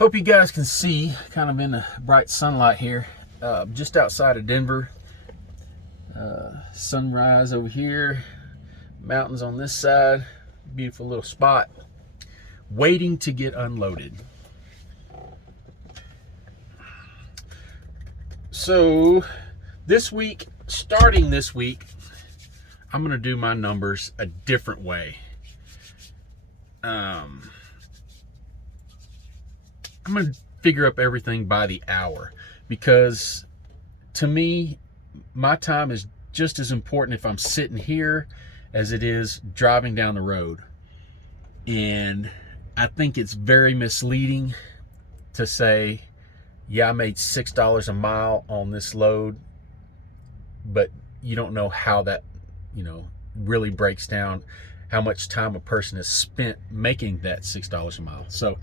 Hope you guys can see, kind of in the bright sunlight here, just outside of Denver. Sunrise over here, mountains on this side, beautiful little spot, waiting to get unloaded. So this week, starting this week, I'm gonna do my numbers a different way. I'm gonna figure up everything by the hour, because to me, my time is just as important if I'm sitting here as it is driving down the road. And I think it's very misleading to say, yeah, I made $6 a mile on this load, but you don't know how that, really breaks down how much time a person has spent making that $6 a mile. So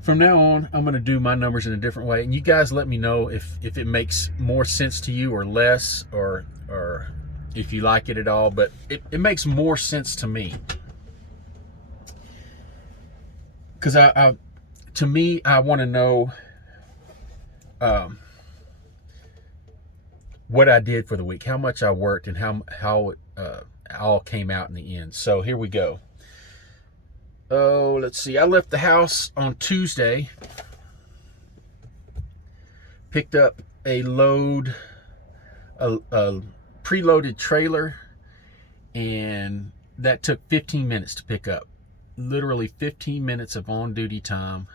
from now on, I'm going to do my numbers in a different way, and you guys let me know if it makes more sense to you or less, or if you like it at all. But it makes more sense to me, because to me, I want to know what I did for the week, how much I worked, and how it all came out in the end. So here we go. Oh, let's see. I left the house on Tuesday, picked up a load, a preloaded trailer, and that took 15 minutes to pick up. Literally 15 minutes of on-duty time,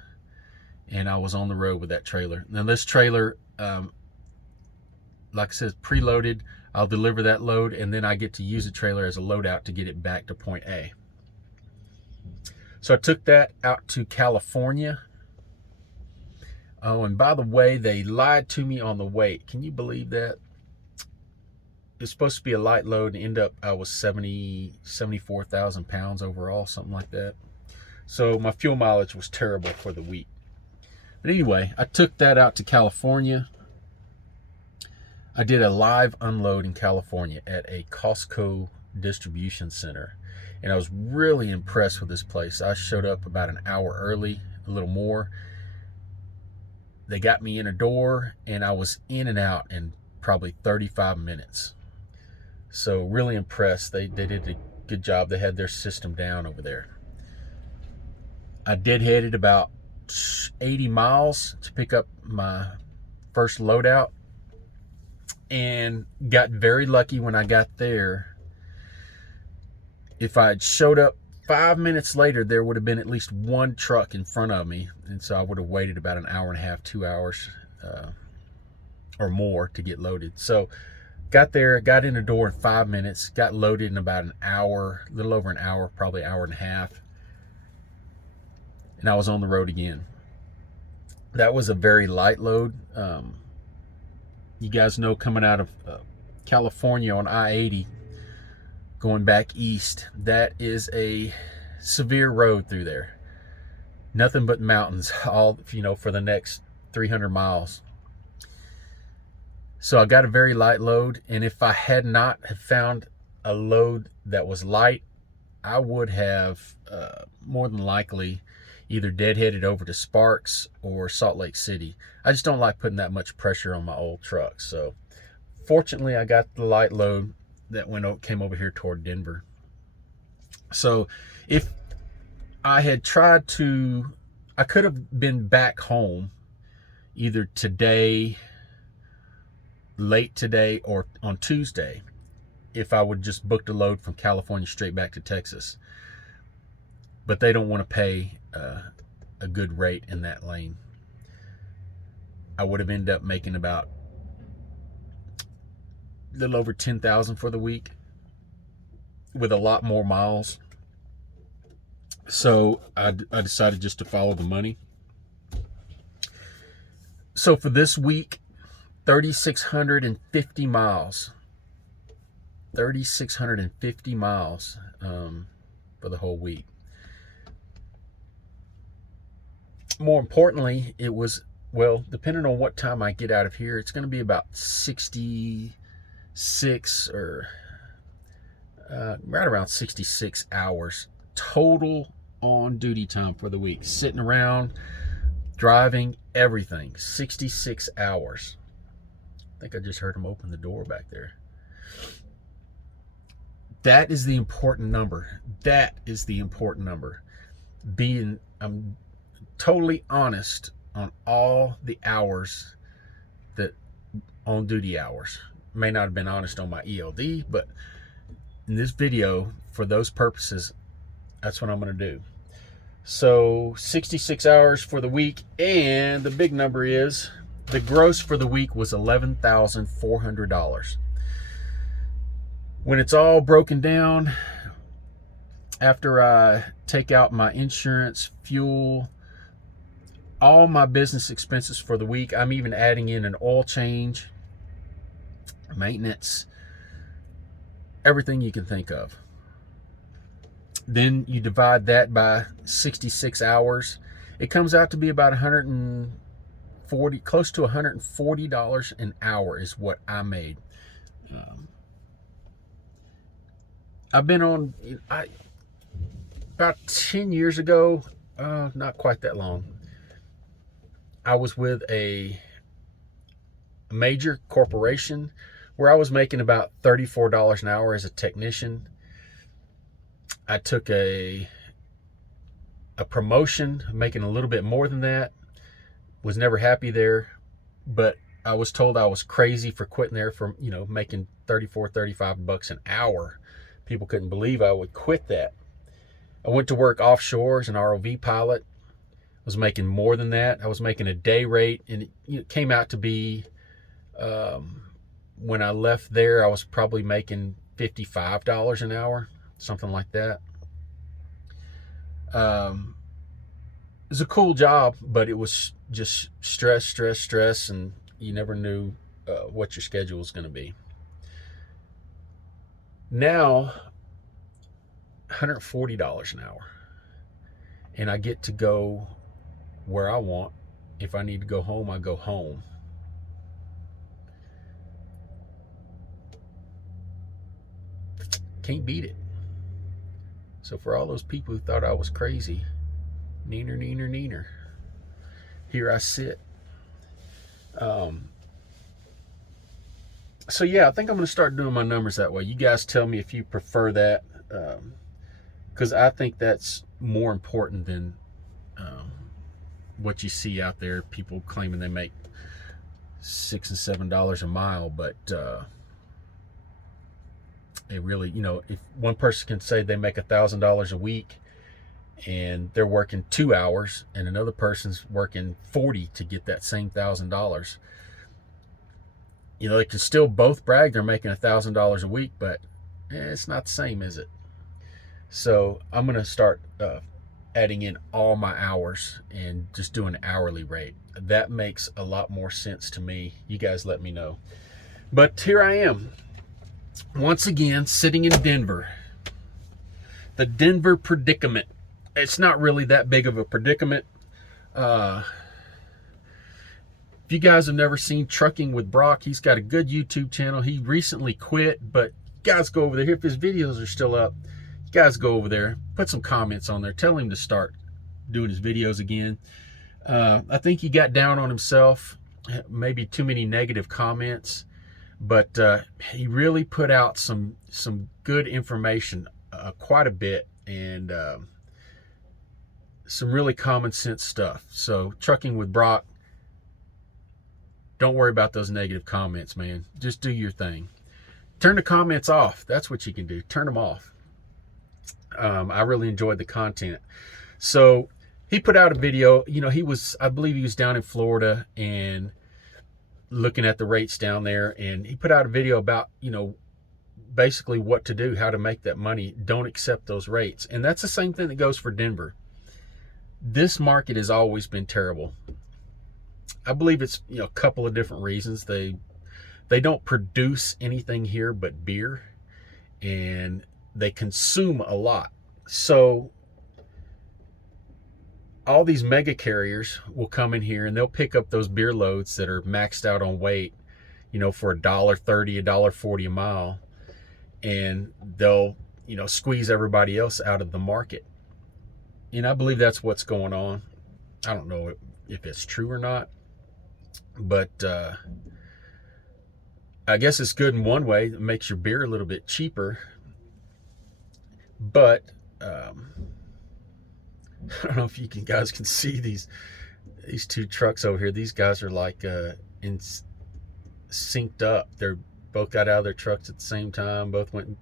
and I was on the road with that trailer. Now this trailer, like I said, preloaded. I'll deliver that load, and then I get to use the trailer as a loadout to get it back to point A. So I took that out to California. Oh, and by the way, they lied to me on the weight. Can you believe that? It's supposed to be a light load, and ended up I was 74,000 pounds overall, something like that. So my fuel mileage was terrible for the week. But anyway, I took that out to California. I did a live unload in California at a Costco distribution center, and I was really impressed with this place. I showed up about an hour early, a little more. They got me in a door, and I was in and out in probably 35 minutes. So really impressed. They did a good job. They had their system down over there. I deadheaded about 80 miles to pick up my first loadout, and got very lucky when I got there. If I had showed up 5 minutes later, there would have been at least one truck in front of me, and so I would have waited about an hour and a half, 2 hours or more to get loaded. So got there, got in the door in 5 minutes, got loaded in about an hour, a little over an hour, probably an hour and a half, and I was on the road again. That was a very light load. You guys know, coming out of California on I-80, going back east, that is a severe road through there. Nothing but mountains, all for the next 300 miles. So I got a very light load, and if I had not have found a load that was light, I would have more than likely either deadheaded over to Sparks or Salt Lake City. I just don't like putting that much pressure on my old truck. So fortunately, I got the light load that came over here toward Denver. So if I had tried to, I could have been back home either today, late today, or on Tuesday, if I would just booked a load from California straight back to Texas. But they don't want to pay a good rate in that lane. I would have ended up making about a little over 10,000 for the week with a lot more miles. So I decided just to follow the money. So for this week, 3,650 miles. 3,650 miles for the whole week. More importantly, it was, well, depending on what time I get out of here, it's going to be about 66 or right around 66 hours total on duty time for the week. Sitting around, driving, everything. 66 hours. I think I just heard him open the door back there. That is the important number. That is the important number. I'm totally honest on all the hours that on duty hours. May not have been honest on my ELD, but in this video, for those purposes, that's what I'm going to do. So 66 hours for the week, and the big number is the gross for the week was $11,400. When it's all broken down, after I take out my insurance, fuel, all my business expenses for the week, I'm even adding in an oil change, maintenance, everything you can think of. Then you divide that by 66 hours. It comes out to be about close to $140 an hour is what I made. I've been on, about 10 years ago, not quite that long, I was with a major corporation where I was making about $34 an hour as a technician. I took a promotion, making a little bit more than that. Was never happy there, but I was told I was crazy for quitting there for, making 34, 35 bucks an hour. People couldn't believe I would quit that. I went to work offshore as an ROV pilot. I was making more than that. I was making a day rate, and it came out to be, when I left there, I was probably making $55 an hour, something like that. It was a cool job, but it was just stress, and you never knew what your schedule was going to be. Now, $140 an hour, and I get to go where I want. If I need to go home, I go home. Can't beat it. So for all those people who thought I was crazy, neener, here I sit. So yeah, I think I'm going to start doing my numbers that way. You guys tell me if you prefer that, because I think that's more important than what you see out there. People claiming they make $6 and $7 a mile, but it really, if one person can say they make $1,000 a week and they're working 2 hours, and another person's working 40 to get that same $1,000. They can still both brag they're making $1,000 a week, but it's not the same, is it? So I'm going to start adding in all my hours and just doing an hourly rate. That makes a lot more sense to me. You guys let me know. But here I am, once again, sitting in Denver. The Denver predicament. It's not really that big of a predicament. If you guys have never seen Trucking with Brock, he's got a good YouTube channel. He recently quit, but guys, go over there. If his videos are still up, you guys go over there, put some comments on there. Tell him to start doing his videos again. I think he got down on himself, maybe too many negative comments, but he really put out some good information, quite a bit, and some really common sense stuff. So Trucking with Brock, don't worry about those negative comments, man. Just do your thing. Turn the comments off. That's what you can do. Turn them off. I really enjoyed the content. So he put out a video. I believe he was down in Florida and looking at the rates down there. And he put out a video about, basically what to do, how to make that money. Don't accept those rates. And that's the same thing that goes for Denver. This market has always been terrible. I believe it's a couple of different reasons. They don't produce anything here but beer, and they consume a lot. So all these mega carriers will come in here and they'll pick up those beer loads that are maxed out on weight, for $1.30, $1.40 a mile, and they'll squeeze everybody else out of the market. And I believe that's what's going on. I don't know if it's true or not. But I guess it's good in one way. It makes your beer a little bit cheaper. But I don't know if you guys can see these two trucks over here. These guys are like synced up. They're both got out of their trucks at the same time. Both went and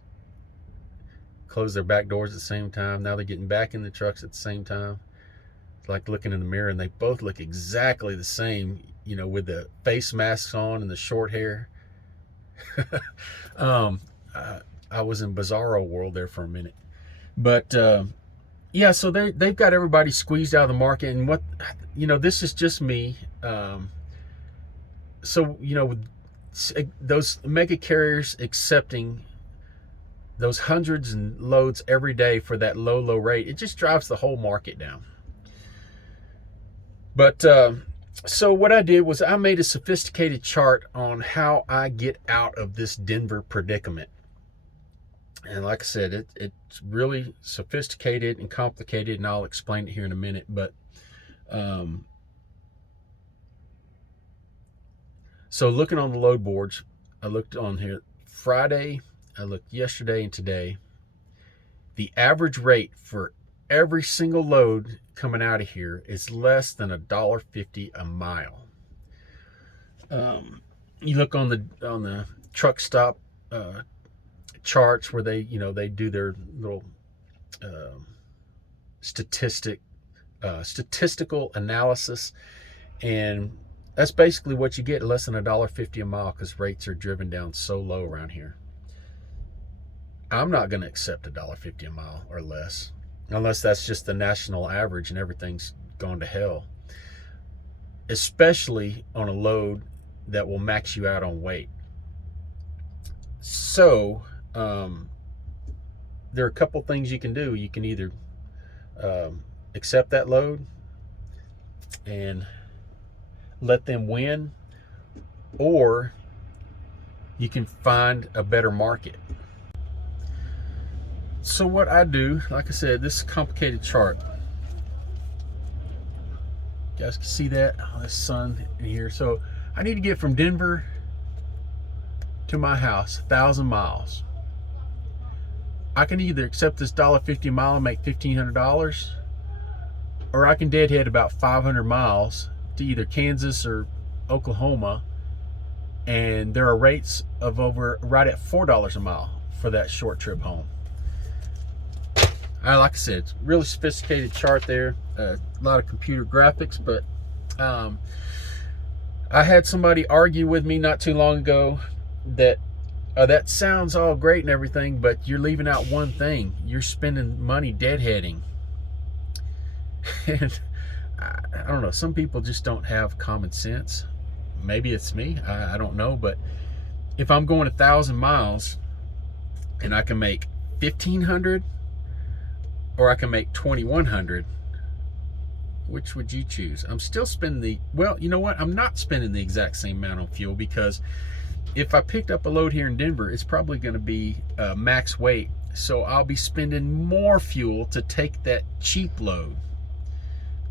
closed their back doors at the same time. Now they're getting back in the trucks at the same time. It's like looking in the mirror, and they both look exactly the same, you know, with the face masks on and the short hair. I was in Bizarro world there for a minute. But yeah, so they've got everybody squeezed out of the market. And what, you know, this is just me. So, you know, with those mega carriers accepting those hundreds and loads every day for that low rate, it just drives the whole market down. But so what I did was I made a sophisticated chart on how I get out of this Denver predicament. And like I said, it's really sophisticated and complicated, and I'll explain it here in a minute. But so looking on the load boards, I looked on here Friday, I looked yesterday and today. The average rate for every single load coming out of here is less than $1.50 a mile. You look on the truck stop charts where they do their little statistical analysis, and that's basically what you get, less than $1.50 a mile, because rates are driven down so low around here. I'm not going to accept $1.50 a mile or less, unless that's just the national average and everything's gone to hell, especially on a load that will max you out on weight. So there are a couple things you can do. You can either accept that load and let them win, or you can find a better market. So what I do, like I said, this is a complicated chart. You guys can see that? Oh, there's sun in here. So I need to get from Denver to my house, 1,000 miles. I can either accept this $1.50 a mile and make $1,500, or I can deadhead about 500 miles to either Kansas or Oklahoma, and there are rates of right at $4 a mile for that short trip home. Like I said, it's a really sophisticated chart there, a lot of computer graphics, but I had somebody argue with me not too long ago that that sounds all great and everything, but you're leaving out one thing. You're spending money deadheading. And I don't know, some people just don't have common sense. Maybe it's me, I don't know, but if I'm going 1,000 miles and I can make 1,500 or I can make 2,100, which would you choose? I'm still spending well, you know what? I'm not spending the exact same amount on fuel, because if I picked up a load here in Denver, it's probably going to be max weight. So I'll be spending more fuel to take that cheap load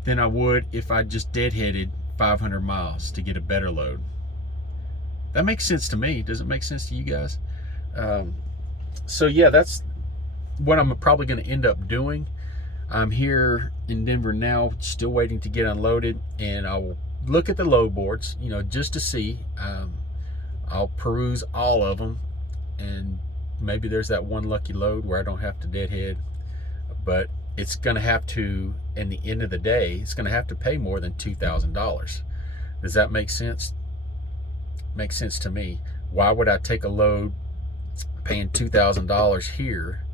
than I would if I just deadheaded 500 miles to get a better load. That makes sense to me. Does it make sense to you guys? So yeah, that's what I'm probably going to end up doing. I'm here in Denver now, still waiting to get unloaded, and I'll look at the load boards, you know, just to see. I'll peruse all of them, and maybe there's that one lucky load where I don't have to deadhead, but it's going to have to, in the end of the day, it's going to have to pay more than $2,000. Does that make sense? Makes sense to me. Why would I take a load paying $2,000 here,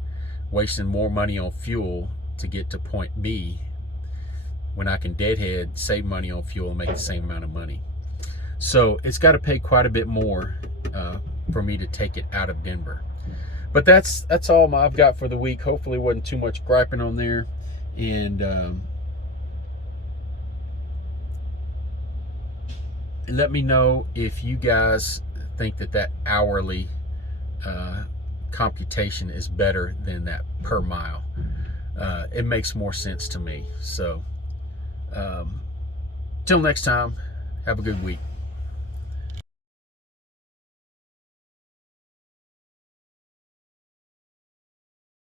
wasting more money on fuel to get to point B, when I can deadhead, save money on fuel, and make the same amount of money? So it's got to pay quite a bit more for me to take it out of Denver. But that's all I've got for the week. Hopefully it wasn't too much griping on there. And let me know if you guys think that hourly computation is better than that per mile. It makes more sense to me. So Till next time, have a good week.